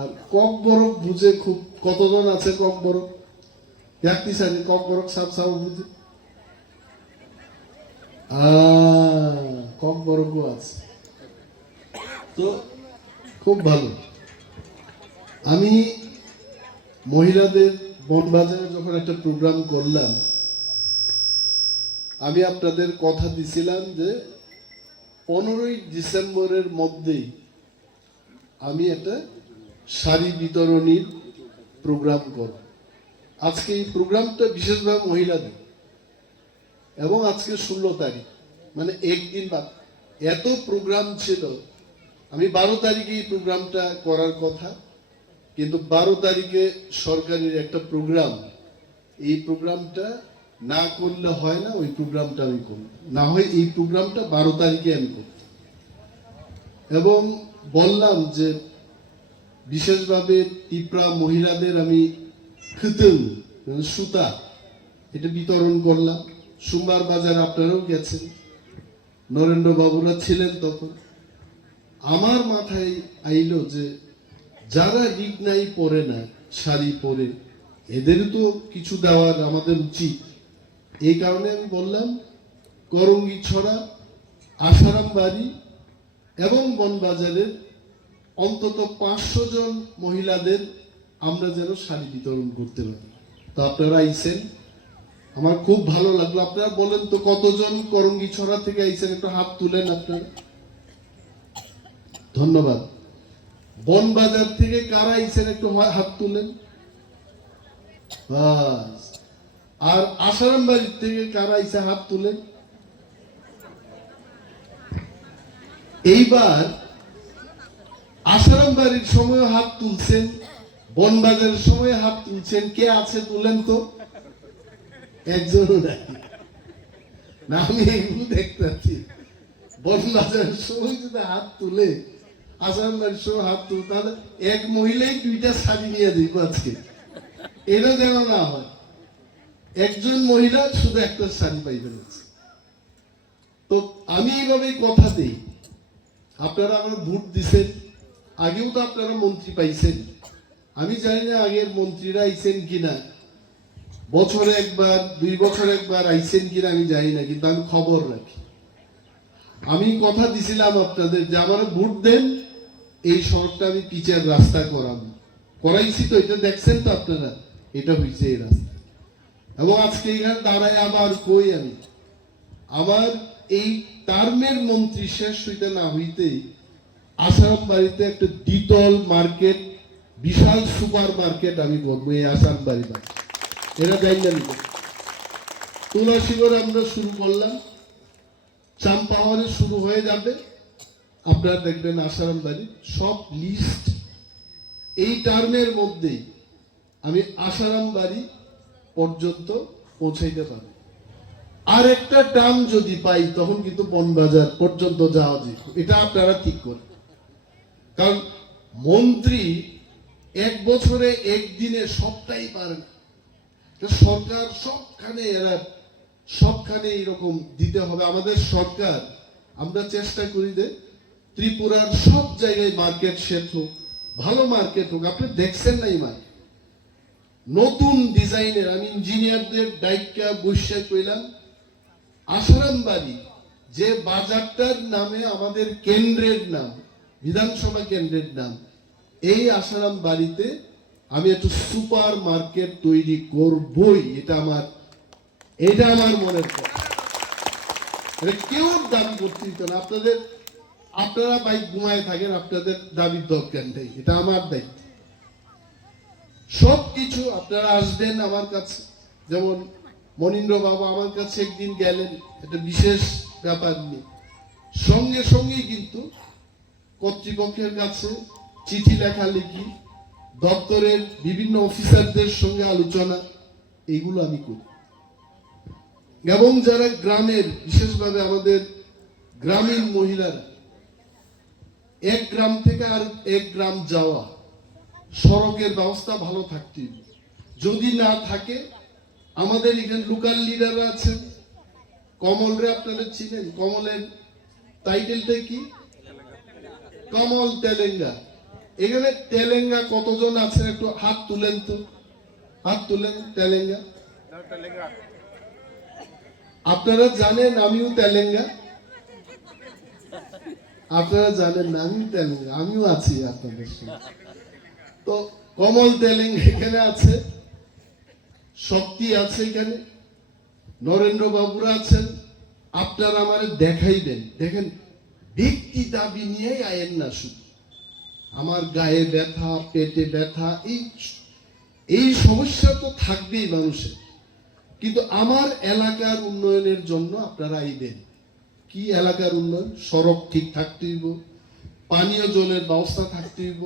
আর ককবরক বুঝে খুব কতজন আছে ককবরক দেখতে জানি ককবরক সাপ সাপ বুঝে ককবরকও আছে তো খুব ভালো। আমি মহিলাদের বনবাজারে যখন একটা প্রোগ্রাম করলাম আমি আপনাদের কথা দিছিলাম যে 15ই ডিসেম্বরের মধ্যেই আমি একটা শাড়ি বিতরণীর প্রোগ্রাম করব। আজকে এই প্রোগ্রামটা বিশেষভাবে মহিলাদের এবং আজকে 16 তারিখ মানে একদিন বাদ এত প্রোগ্রাম ছিল। আমি 12 তারিখে এই প্রোগ্রামটা করার কথা কিন্তু 12 তারিখে সরকারের একটা প্রোগ্রাম এই প্রোগ্রামটা না করলে হয় না। ওই প্রোগ্রামটা আমি করব না হয় এই প্রোগ্রামটা 12 তারিখে আমি করব এবং বললাম যে বিশেষভাবে ত্রিপুরা মহিলাদের আমি সুতা এটা বিতরণ করলাম। সোমবার বাজার আপনারাও গেছেন, নরেন্দ্র বাবুরা ছিলেন তখন। আমার মাথায় আইলো যে যারা রিগনাই পরে না শাড়ি পরে এদের তো কিছু দেওয়ার আমাদের উচিত। এই কারণে আমি বললাম করঙ্গি ছড়া, আসারাম বাড়ি এবং বনবাজারের অন্তত 500 জন মহিলাদের আমরা যেন শাড়ি বিতরণ করতে পারি। তো আপনারা আইছেন, আমার খুব ভালো লাগলো। আপনারা বলেন তো কতজন করঙ্গি ছড়া থেকে আইছেন, একটু হাত তুলেন আপনারা। ধন্যবাদ। বনবাজার থেকে কারা আইছেন একটু হাত তুলেন। বাস। আর আসারাম বাড়ির থেকে কারা আইছে হাত তুলেন। এইবার আসারাম বাড়ির সময় হাত তুলছেন, বনবাজারের সময় হাত তুলছেন, কে আছে তুলেন তো। একজনও নাই না। আমি এগুলো দেখতে পাচ্ছি বনবাজারের সময় যদি হাত তুলে আসারাম বাড়ির সময় হাত তুলে তাহলে এক মহিলাই 2টা শাড়ি নিয়ে দিব আজকে। এটা যেন না হয় একজন মহিলা শুধু একটা শাড়ি পাইবেন। তো আমি এইভাবে কথা দিই। আপনারা আমার ভোট দিচ্ছেন, আগেও তো আপনারা মন্ত্রী পাইছেন। আমি জানি না আগের মন্ত্রীরা আইছেন কিনা, বছরে একবার 2 বছর একবার আইছেন কিনা আমি জানি না, কিন্তু আমি খবর রাখি। আমি কথা দিছিলাম আপনাদের যে আমার ভোট দেন, এই সড়কটা আমি পিচের রাস্তা করাইছি। তো এটা দেখছেন তো আপনারা, এটা হয়েছে এই রাস্তা। এবং আজকে এখানে দাঁড়ায় আবার কই আমি আমার এই টার্মের মন্ত্রী শেষ হইতে না হইতেই আসারাম বাড়িতে একটা দ্বিতল মার্কেট, বিশাল সুপার মার্কেট আমি করবো এই আসারাম বাড়িতে। এরা যাই জানি তুলাসীগড় আমরা শুরু করলাম, চাম্পাহারে শুরু হয়ে যাবে। আপনারা দেখবেন আসারাম বাড়ি সব লিস্ট এই টার্মের মধ্যেই আমি আসারাম বাড়ি পর্যন্ত পৌঁছাইতে পারবো। আর একটা টার্ম যদি পাই তখন কিন্তু বনবাজার পর্যন্ত যাওয়া যায়। এটা আপনারা ঠিক করেন, কারণ মন্ত্রী 1 বছরে 1 দিনে সবটাই পারেন। সরকার সবখানে এরকম দিতে হবে। আমাদের সরকার আমরা চেষ্টা করি যে ত্রিপুরার সব জায়গায় মার্কেট সেট হোক, ভালো মার্কেট হোক। আপনি দেখছেন না এই মার্কেট নতুন ডিজাইনের। আমি ইঞ্জিনিয়ারদের দায়িত্ব বসে কইলাম আসারাম বাড়ি যে বাজারটার নামে আমাদের কেন্দ্রের নাম, বিধানসভা কেন্দ্রের নাম, এই আসারাম বাড়িতে আমি একটু সুপার মার্কেট তৈরি করবই। এটা আমার মনের কথা। কেউ দাবি করতে দিত না। আপনারা বাইক ঘুমায় থাকেন, আপনাদের দাবির দরকার নেই, এটা আমার দায়িত্ব। সবকিছু আপনারা আসবেন আমার কাছে। যেমন মনীন্দ্র বাবু আমার কাছে একদিন গেলেন একটা বিশেষ ব্যাপার নিয়ে, সঙ্গে সঙ্গেই কিন্তু কর্তৃপক্ষের কাছে চিঠি লেখালেখি, দপ্তরের বিভিন্ন অফিসারদের সঙ্গে আলোচনা, এইগুলো আমি করি। এবং যারা গ্রামের, বিশেষভাবে আমাদের গ্রামীণ মহিলারা, এক গ্রাম থেকে আর এক গ্রাম যাওয়া, সড়কের ব্যবস্থা ভালো থাকতে হবে। যদি না থাকে, আমাদের এখানে লোকাল লিডাররা আছেন। কমলরে আপনারা চিনেন, কমলের টাইটেলটা কি? কমল তেলেঙ্গা। এখানে তেলেঙ্গা কতজন আছেন একটু হাত তুলেন তো, হাত তুলেন। তেলেঙ্গা আপনারা জানেন আমিও তেলেঙ্গা, আপনারা জানেন না আমিও তেলেঙ্গা, আমিও আছি আপনাদের সঙ্গে। তো কমল তেলেঙ্গা এখানে আছে, শক্তি আছে এখানে, নরেন্দ্র বাবুরা আছেন। আপনারা আমারে দেখাইবেন, দেখেন ব্যক্তি দাবি নিয়ে আয়েন না, শুধু আমার গায়ে ব্যথা, পেটে ব্যথা, এই সমস্যা তো থাকবেই মানুষের, কিন্তু আমার এলাকার উন্নয়নের জন্য আপনারা আইবেন। কি এলাকার উন্নয়ন? সড়ক ঠিক থাকতে হইব, পানীয় জলের ব্যবস্থা থাকতে হইব,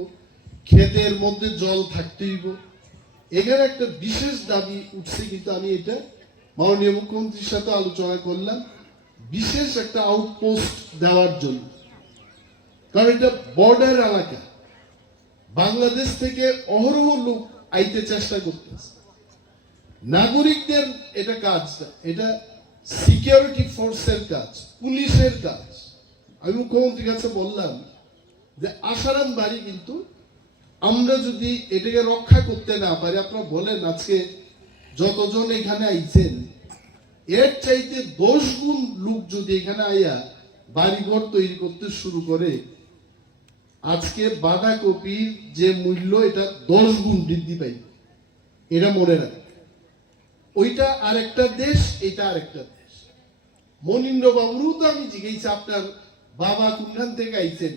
ক্ষেতের মধ্যে জল থাকতে হইব। এখানে একটা বিশেষ দাবি উঠছে, কিন্তু আমি এটা মাননীয় মুখ্যমন্ত্রীর সাথে আলোচনা করলাম, বিশেষ একটা আউটপোস্ট দেওয়ার জন্য। কারণ এটা বর্ডার এলাকা, বাংলাদেশ থেকে অহরহ লোক আইতে চেষ্টা করতেছে। নাগরিকদের এটা কাজ, এটা সিকিউরিটি ফোর্সের কাজ, পুলিশের কাজ। আমি মুখ্যমন্ত্রীর কাছে বললাম যে আশারাম বাড়ি কিন্তু আমরা যদি এটাকে রক্ষা করতে না পারি, আপনারা বলেন আজকে যতজন এখানে আইছেন এর চাইতে 10 গুণ লোক যদি এখানে আইয়া বাড়িঘর তৈরি করতে শুরু করে, আজকে বাঁধাকপির যে মূল্য এটা 10 গুণ বৃদ্ধি পাই, এটা মনে রাখ। ওইটা আরেকটা দেশ, এটা আরেকটা দেশ। মনীন্দ্র বাবুরও তো আমি জিজ্ঞেস, আপনার বাবা কোনখান থেকে আইছেন?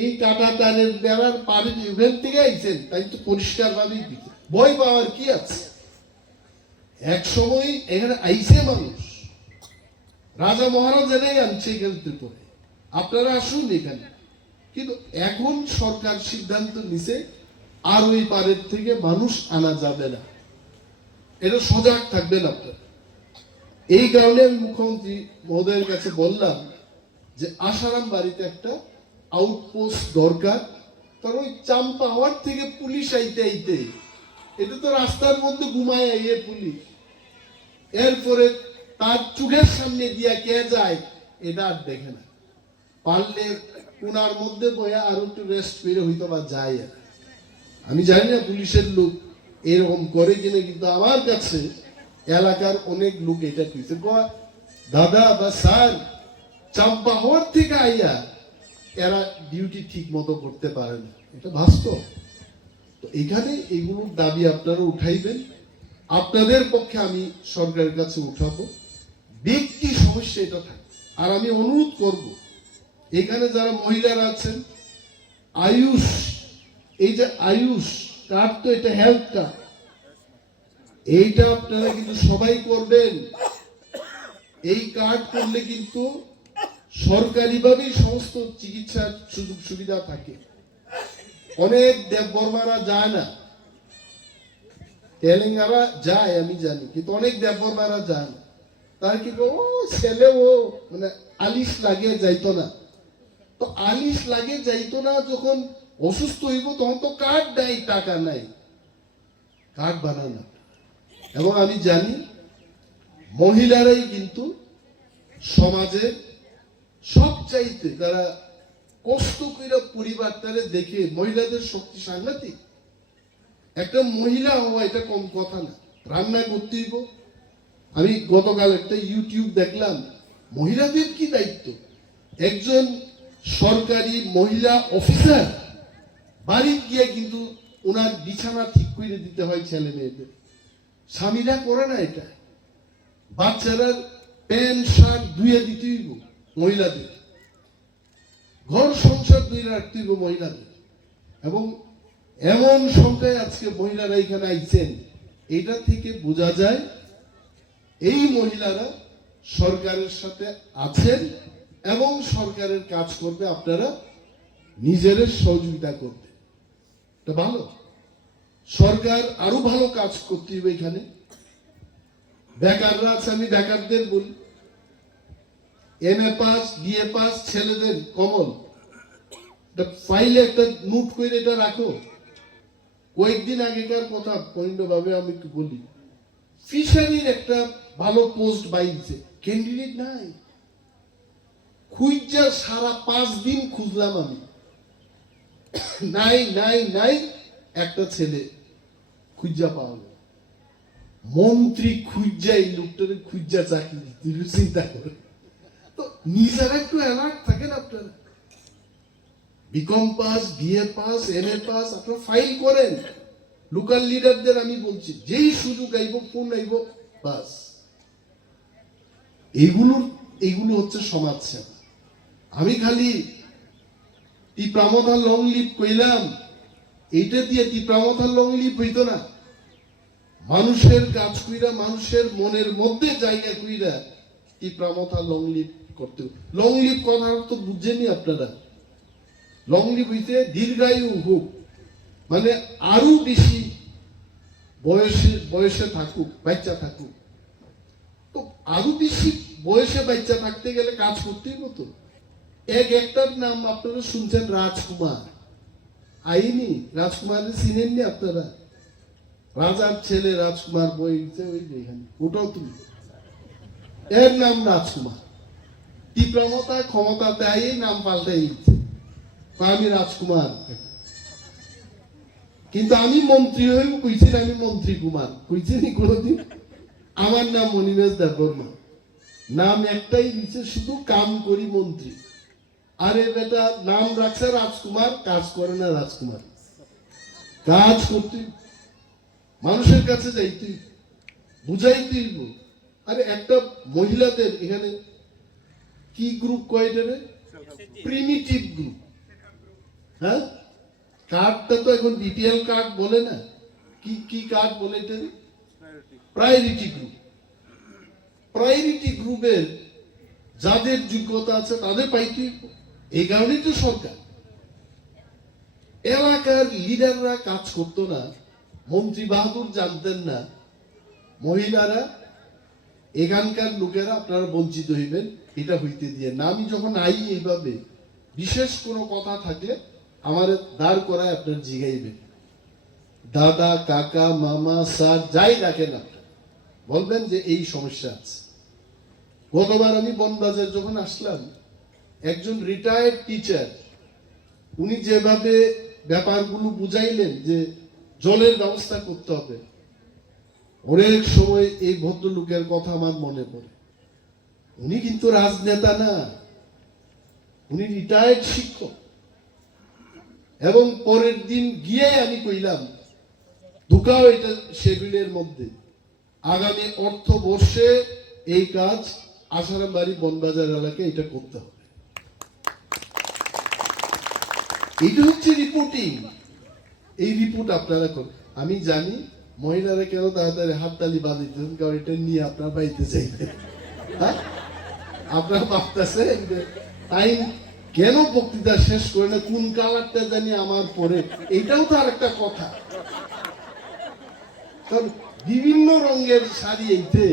এই কাটা তারের বেড়ার পারে ইভেন্ট থেকে আইছেন, তাই তো পরিষ্কার ভাবেই ভয় পাওয়ার কি আছে? এক সময় এখানে আইছে মানুষ, রাজা মহারাজারাই আনছে এখান থেকে, আপনারা আসুন এখানে। কিন্তু এখন সরকার সিদ্ধান্ত নিছে আর ওই পারের থেকে মানুষ আনা যাবে না, এটা সজাগ থাকবেন আপনারা। এই কারণে আমি মুখ্যমন্ত্রী মহোদয়ের কাছে বললাম যে আশারাম বাড়িতে একটা আউটপোস্ট দরকার। কারণ ওই চাম্পাওয়ার থেকে পুলিশ আইতে আইতে এটা তো রাস্তার মধ্যে ঘুমায় আইয়ে পুলিশ, এরপরে তার চোখের সামনে দিয়া কে যায় এটা আর দেখে না। পারলে কোনার মধ্যে বয়া আর একটু রেস্ট করে হইতো বা যায়। আমি জানি না পুলিশের লোক এরকম করে কিনা, কিন্তু আমার কাছে এলাকার অনেক লোক এটা কইছে, দাদা বা স্যার চাম্পা হওয়ার থেকে আইয়া এরা ডিউটি ঠিক মতো করতে পারে না, এটা বাস্তব। তো এখানে এগুলোর দাবি আপনারা উঠাইবেন, আপনাদের পক্ষে আমি সরকারের কাছে উঠাবো। ব্যক্তি সমস্যা এটা থাকে। আর আমি অনুরোধ করব, এখানে যারা মহিলারা আছেন, আয়ুষ, এই যে আয়ুষ কার্ড, তো এটা হেলথ কার্ড, এইটা আপনারা কিন্তু সবাই করবেন। এই কার্ড করলে কিন্তু সরকারিভাবেই সমস্ত চিকিৎসার সুযোগ সুবিধা থাকে। অনেক দেববর্মারা যায় না, তেলেঙ্গানা যায় আমি জানি, কিন্তু অনেক দেববর্মারা যায় না। তার কি ও ছেলে ও মানে আলিশ লাগে যাইতো না। তো আলিশ লাগে যাইতো না, যখন অসুস্থ হইব তখন তো কার্ড দেয়, টাকা নাই, কার্ড বানানো। এবং আমি জানি মহিলারাই কিন্তু সমাজে সবচাইতে, তারা কষ্ট করে পরিবারটারে দেখে, মহিলাদের শক্তি সাংঘাতিক। একটা মহিলা হওয়া এটা কম কথা না, রান্না করতে হইব। আমি গতকাল একটা ইউটিউব দেখলাম, মহিলাদের কি দায়িত্ব। একজন সরকারি মহিলা অফিসার বাড়ি গিয়ে কিন্তু ওনার বিছানা ঠিক করে দিতে হয় ছেলে মেয়েদের, স্বামীরা করে না এটা। বাচ্চারা প্যান্ট শার্ট ধুয়ে দিতে হইব মহিলাদের, ঘর সংসার ধুয়ে রাখতে হইব মহিলাদের। এবং এমন সংখ্যায় আজকে মহিলারা এখানে আইছেন, এটা থেকে বোঝা যায় এই মহিলারা সরকারের সাথে আছেন এবং সরকারের কাজ করবে, আপনারা নিজেদের সহযোগিতা করবে, এটা ভালো। সরকার আরো ভালো কাজ করতে হবে এখানে। বেকাররা আছে, আমি বেকারদের বলি, MA পাস BA পাস ছেলেদের কমল ফাইলে একটা নোট করে এটা রাখো। কয়েকদিন আগেকার কথা পরিণভাবে আমি একটু বলি, ফিশারির একটা ভালো পোস্ট বাইছে, ক্যান্ডিডেট নাই, খুঁজা সারা 5 দিন খুঁজলাম আমি, নাই নাই নাই, একটা ছেলে খুঁজা পাওয়া গেল। মন্ত্রী খুঁজা, এই লোকটারে খুঁজা চাকরি দিতে, চিন্তা করে। তো নিজেরা একটু অ্যালার্ট থাকেন আপনারা। BCom pass, BA pass, MA pass আপনারা ফাইল করেন। লোকাল লিডারদের আমি বলছি, যেই সুযোগ আইব, ফোন আইব, বাস। এইগুলো হচ্ছে সমাজ সেবা। আমি খালি টিপ্রামথা লং লিভ কইলাম, এইটা দিয়ে টিপ্রামথা লং লিভ হইতো না। মানুষের কাজ কইরা, মানুষের মনের মধ্যে জায়গা কইরা টিপ্রামথা লং লিভ করতে। লং লিভ কথা তো বুঝছেনই আপনারা। লং লিভ হইতে দীর্ঘায়ু হোক, মানে আরো বেশি বয়সে থাকুক, বাচ্চা থাকুক। তো আরো বেশি বয়সে বাচ্চা থাকতে গেলে কাজ করতেই মতো। একটার নাম আপনারা শুনছেন, রাজকুমার। আইনি রাজকুমারের চিনেননি আপনারা? রাজার ছেলে রাজকুমার বই, ওই এখানে, ওটাও তুমি। এর নাম রাজকুমার। তীব্রমতা ক্ষমতা দেয়, নাম পাল্টাই দিচ্ছে, আমি রাজকুমার। কিন্তু আমি মন্ত্রী হয়েও কইছি আমি মন্ত্রী কুমার, কইছি নি কোনোদিন? আমার নাম মনিবেশ দেববর্মা। নাম একটাই দিচ্ছে, শুধু কাম করি মন্ত্রী। আরে বেটা, নাম রাখছে রাজকুমার, কাজ করে না রাজকুমার। কাজ করতে, মানুষের কাছে যাইতেই, বুঝাইতেই। আরে একটা মহিলাদের এখানে কি গ্রুপ কয়টা রে? Primitive group. হ্যাঁ, কার্ডটা তো এখন বিপিএল কার্ড বলে না, কি কার্ড বলে এটা? Priority group. প্রায়োরিটি গ্রুপের যাদের যোগ্যতা আছে তাদের পাইতে, এই কারণেই তো সরকার। এলাকার লিডাররা কাজ করতো না, মন্ত্রী বাহাদুর জানতেন না, মহিলারা, এখানকার লোকেরা আপনারা বঞ্চিত হইবেন, এটা হইতে দিয়ে না। আমি যখন আই এইভাবে, বিশেষ কোনো কথা থাকলে আমার দাঁড় করায় আপনার জিগাইবেন, দাদা, কাকা, মামা, স্যার, যাই ডাকেন আপনার, বলবেন যে এই সমস্যা আছে। গতবার আমি বনবাজার যখন আসলাম, একজন রিটায়ার্ড টিচার, উনি যেভাবে ব্যাপারগুলো বুঝাইলেন যে জলের ব্যবস্থা করতে হবে, অনেক সময় এই ভদ্রলোকের কথা আমার মনে পড়ে। উনি কিন্তু রাজনেতা না, উনি রিটায়ার্ড শিক্ষক। এবং পরের দিন গিয়ে আমি কইলাম, ঢুকাও এটা শেডিউলের মধ্যে, আগামী অর্থবর্ষে এই কাজ আসারামবাড়ি বনবাজার এলাকায় এটা করতে হবে। এটা হচ্ছে রিপোর্টিং। এই রিপোর্ট আপনারা করেন। আমি জানি মহিলারা কেন তাড়াতাড়ি হাততালি বাজাইতেন, কারণ এটা নিয়ে আপনারা পাইতে চাইতেন। হ্যাঁ, আপনারা ভাবতেছেন তাই কেন বক্তৃতা শেষ করে না, কোন কালারটা জানি আমার পরে, এটাও তো আর একটা কথা। কারণ বিভিন্ন রঙের শাড়ি, এইতে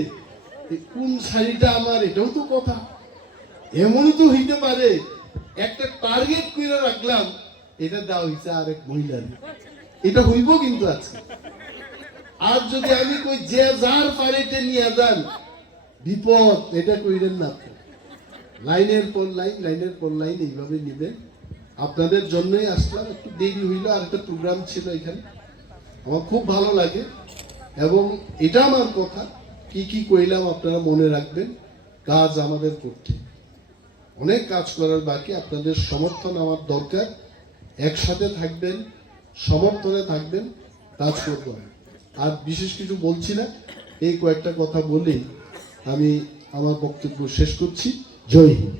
কোন শাড়িটা আমার, এটাও তো কথা। এমনও তো হইতে পারে একটা টার্গেট করে রাখলাম, এটা দেওয়া হয়েছে আরেক মহিলার, এটা হইব কিন্তু আজকে। আর যদি আমি কই যে যার পারেতে নিয়ে যান, বিপদ, এটা কইলেন না। লাইনের পর লাইন, লাইনের পর লাইন এইভাবে নিবেন। আপনাদের জন্যই আসলাম, একটু দেরি হইল, আর একটা প্রোগ্রাম ছিল এখানে, আমার খুব ভালো লাগে। এবং এটা আমার কথা, কি কইলাম আপনারা মনে রাখবেন। কাজ আমাদের করতে, অনেক কাজ করার বাকি। আপনাদের সমর্থন আমার দরকার, একসাথে থাকবেন, সমর্থনে থাকবেন, কাজ করবো। আর বিশেষ কিছু বলছি না, এই কয়েকটা কথা বলেই আমি আমার বক্তব্য শেষ করছি। জয় হিন্দ।